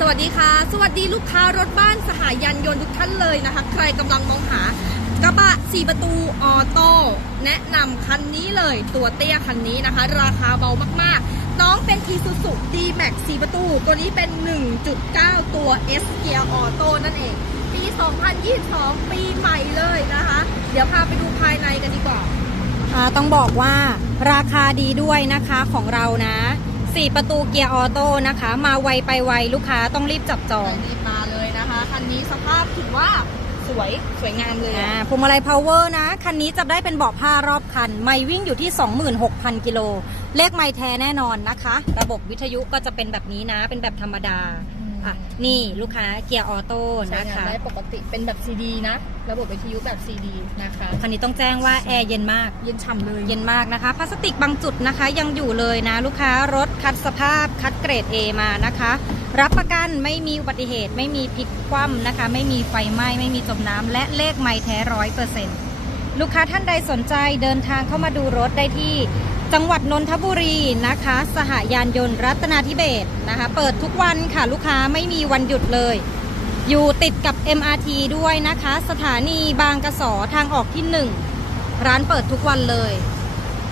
สวัสดีค่ะ สวัสดีลูกค้ารถบ้านสหายยานยนต์ทุกท่านเลยนะคะ ใครกำลังมองหากระบะ 4 ประตูออโต้แนะนำคันนี้เลยตัวเตี้ยคันนี้นะคะ ราคาเบามากๆ น้องเป็น Isuzu D-Max 4 ประตู ตัวนี้เป็น 1.9 ตัว S Gear Auto นั่นเองปี 2022 ปีใหม่เลยนะคะ เดี๋ยวพาไปดูภายในกันดีกว่า ต้องบอกว่าราคาดีด้วยนะคะของเรานะ 4 ประตูเกียร์ออโต้นะคะ มาไวไปไวลูกค้าต้องรีบจับจองรีบมาเลยนะคะคันนี้สภาพถือว่าสวยสวยงามเลยอ่าอะพวงมาลัยพาวเวอร์นะ คันนี้จะได้เป็นเบาะผ้ารอบคัน ไม่วิ่งอยู่ที่ 26,000 กิโล เลขไม่แท้แน่นอนนะคะ ระบบวิทยุก็จะเป็นแบบนี้นะ เป็นแบบธรรมดา อะนี่ลูกค้าเกียร์ออโต้ใช้นะงานคะ ได้ปกติเป็นแบบซีดีนะ ระบบวิทยุแบบซีดีนะคะ คันนี้ต้องแจ้งว่าแอร์เย็นมาก เย็นฉ่ำเลย เย็นมากนะคะพลาสติกบางจุดนะคะ ยังอยู่เลยนะ ลูกค้ารถคัดสภาพคัดเกรด A มานะคะ รับประกันไม่มีอุบัติเหตุ ไม่มีพลิกคว่ำนะคะ ไม่มีไฟไหม้ไม่มีจมน้ำและเลขไม่แท้ร้อยเปอร์เซ็นต์ลูกค้าท่านใดสนใจเดินทางเข้ามาดูรถได้ที่ จังหวัดนนทบุรีนะคะ สหยานยนต์รัตนาธิเบศนะคะ เปิดทุกวันค่ะลูกค้าไม่มีวันหยุดเลย อยู่ติดกับ MRT ด้วยนะคะ สถานีบางกระสอทางออกที่หนึ่งร้านเปิดทุกวันเลย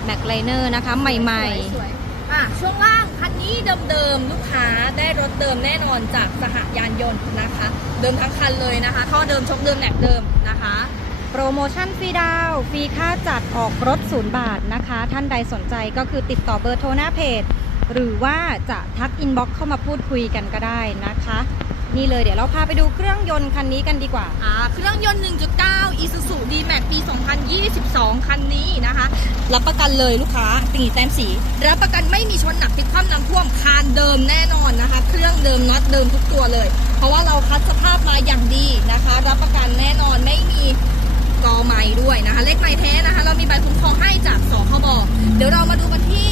แม็กไลเนอร์นะคะ ใหม่สวยๆอะช่วงล่างคันนี้เดิมๆลูกค้าได้รถเดิมแน่นอนจากสหยานยนต์นะคะ เดิมทั้งคันเลยนะคะท่อเดิมชกเดิมแหนกเดิมนะคะ โปรโมชั่นฟรีดาวน์ฟรีค่าจัดออกรถศูนย์บาทนะคะ ท่านใดสนใจก็คือติดต่อเบอร์โทรหน้าเพจ หรือว่าจะทักอินบ็อกซ์เข้ามาพูดคุยกันก็ได้นะคะ นี่เลยเดี๋ยวเราพาไปดูเครื่องยนต์คันนี้กันดีกว่า อ่าเครื่องยนต์ 1.9 Isuzu D-Max ปี 2022 คันนี้นะคะ รับประกันเลยลูกค้าปีแต้มสี รับประกันไม่มีชนหนักพลิกคว่ำน้ำท่วมคานเดิมแน่นอนนะคะ เครื่องเดิมน็อตเดิมทุกตัวเลย เพราะว่าเราคัดสภาพมาอย่างดีนะคะ รับประกัน ไม้ด้วยนะคะ เลขไม้แท้นะคะ เรามีใบคุ้มครองให้จากสคบเดี๋ยวเรามาดูกันที่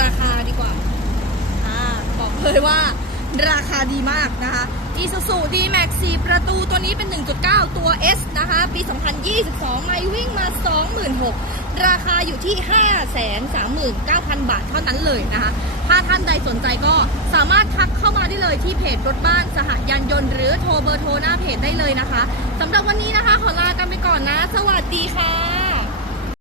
ราคาดีกว่าอ่าบอกเลยว่าราคาดีมากนะคะ Isuzu D-Max 4ประตูตัวนี้เป็น 1.9 ตัว S นะคะ ปี 2022ไม่วิ่งมา 26,000 ราคาอยู่ที่ 539,000 บาทเท่านั้นเลยนะคะ ถ้าท่านใดสนใจก็สามารถ จรถบ้านสหยานยนต์หรือโทรเบอร์โทรหน้าเพจได้เลยนะคะสำหรับวันนี้นะคะขอลากันไปก่อนนะ สวัสดีค่ะ